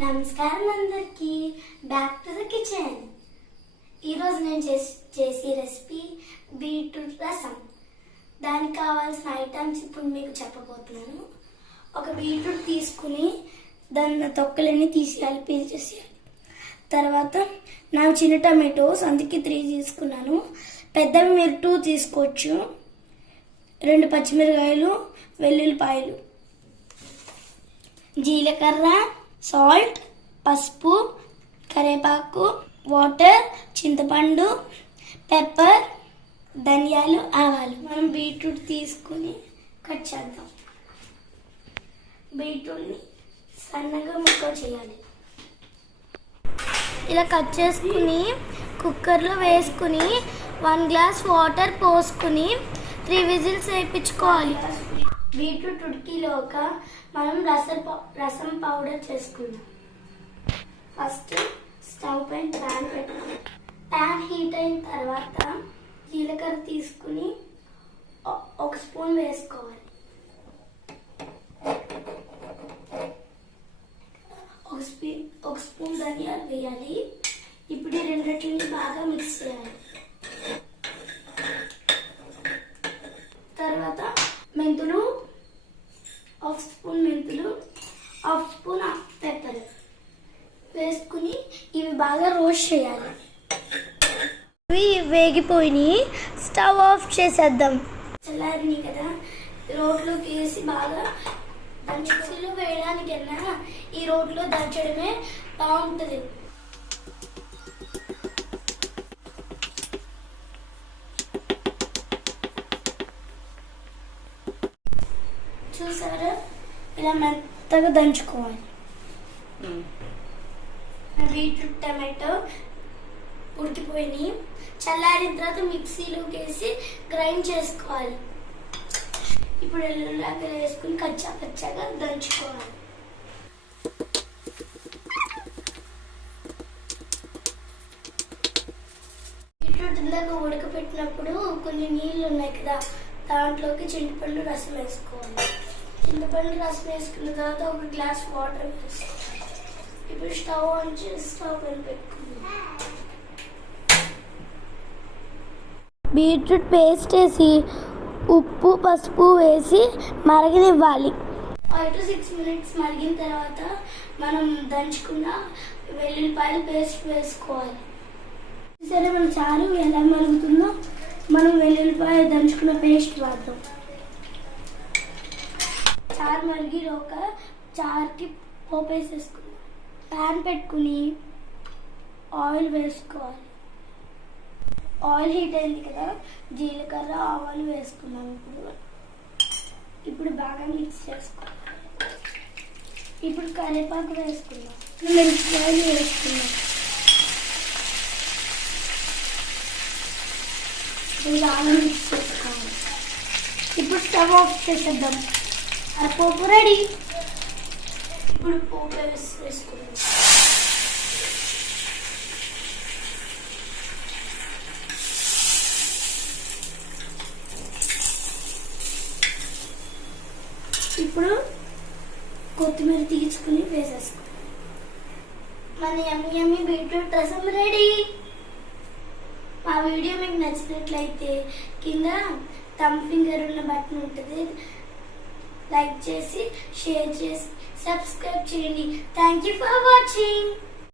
నమస్కారం అందరికి. Back to the kitchen ఈరోజు నేను చేసి చేసే రెసిపీ బీట్రూట్ రసం. దానికి కావాల్సిన ఐటమ్స్ ఇప్పుడు మీకు చెప్పబోతున్నాను. ఒక బీట్రూట్ తీసుకుని దాని తొక్కలన్నీ తీసేయాలి పీల్ చేసేయాలి. తర్వాత నాకు చిన్న టమాటోస్ అందుకే త్రీ తీసుకున్నాను. పెద్దవి మీరు టూ తీసుకోవచ్చు. రెండు పచ్చిమిరకాయలు వెల్లుల్లిపాయలు జీలకర్ర సాల్ట్ పసుపు కరివేపాకు వాటర్ చింతపండు పెప్పర్ ధనియాలు ఆవాలు. మనం బీట్రూట్ తీసుకుని కట్ చేద్దాం. బీట్రూట్ని సన్నగా ముక్క చేయాలి. ఇలా కట్ చేసుకుని కుక్కర్లో వేసుకుని వన్ గ్లాస్ వాటర్ పోసుకుని త్రీ విజిల్స్ వేయించుకోవాలి. బీట్రూట్ ఉడికిలోక మనం రసం పౌ- రసం పౌడర్ చేసుకుందాం. ఫస్ట్ స్టవ్ పైన ప్యాన్ పెట్టుకుని ప్యాన్ హీట్ అయిన తర్వాత జీలకర్ర తీసుకుని ఒక స్పూన్ వేసుకోవాలి. ఒక స్పీ ఒక స్పూన్ ధనియాలు వేయాలి. ఇప్పుడు రెండింటిని బాగా మిక్స్ చేయాలి. తర్వాత మెంతులు హాఫ్ స్పూన్ మెంతులు హాఫ్ స్పూన్ పెప్పర్ వేసుకుని ఇవి బాగా రోస్ట్ చేయాలి. ఇవి వేగిపోయినాయి స్టవ్ ఆఫ్ చేసేద్దాం. చల్లారినాయి కదా రోడ్లోకి వేసి బాగా దంచులు వేయడానికన్నా ఈ రోడ్లో దంచడమే బాగుంటుంది. చూసారా? ఇలా మెత్తగా దంచుకోవాలి. బీట్రూట్ టమాటో ఉడికిపోయినాయి. చల్లారిన తర్వాత మిక్సీలోకి వేసి గ్రైండ్ చేసుకోవాలి. ఇప్పుడు ఎల్లుల్లాగా వేసుకుని కచ్చా కచ్చాగా దంచుకోవాలి. బీట్రూట్ ఇందాక ఉడకపెట్టినప్పుడు కొన్ని నీళ్ళు ఉన్నాయి కదా దాంట్లోకి చింతపండు రసం వేసుకోవాలి. చింతపండు రసం వేసుకున్న తర్వాత ఒక గ్లాస్ వాటర్ వేసుకోవాలి ఇప్పుడు స్టవ్ ఆన్ చేసి స్టవ్ పెట్టుకుందాం బీట్రూట్ పేస్ట్ వేసి ఉప్పు పసుపు వేసి మరగనివ్వాలి. ఫైవ్ టు సిక్స్ మినిట్స్ మరిగిన తర్వాత మనం దంచుకున్న వెల్లుల్లిపాయలు పేస్ట్ వేసుకోవాలి. సరే మన చారు ఎలా మరుగుతుందో? మనం వెల్లుల్లిపాయ దంచుకున్న పేస్ట్ వాడతాం. చారు మరిగి ఒక చారుకి పోపు వేసేసుకుందాం ప్యాన్ పెట్టుకుని ఆయిల్ వేసుకోవాలి. ఆయిల్ హీట్ అయింది కదా జీలకర్ర ఆవాలు వేసుకున్నాం ఇప్పుడు. ఇప్పుడు బాగా మిక్స్ చేసుకోవాలి. ఇప్పుడు కరివేపాకు వేసుకున్నాం మిరపకాయలు వేసుకున్నాం బాగా మిక్స్ చేసుకోవాలి. ఇప్పుడు స్టవ్ ఆఫ్ చేసేద్దాం. ఆ పోపు రెడీ. ఇప్పుడు పోపు వేసుకున్నాం వేసుకుందాం. ఇప్పుడు కొత్తిమీర తీసుకుని వేసేసుకో. మన yummy yummy beetroot rasam ready. మా వీడియో మీకు నచ్చినట్లయితే కింద థమ్ ఫింగర్ ఉన్న బటన్ ఉంటుంది. లైక్ చేసి షేర్ చేసి సబ్స్క్రైబ్ చేయండి థ్యాంక్ యూ ఫర్ వాచింగ్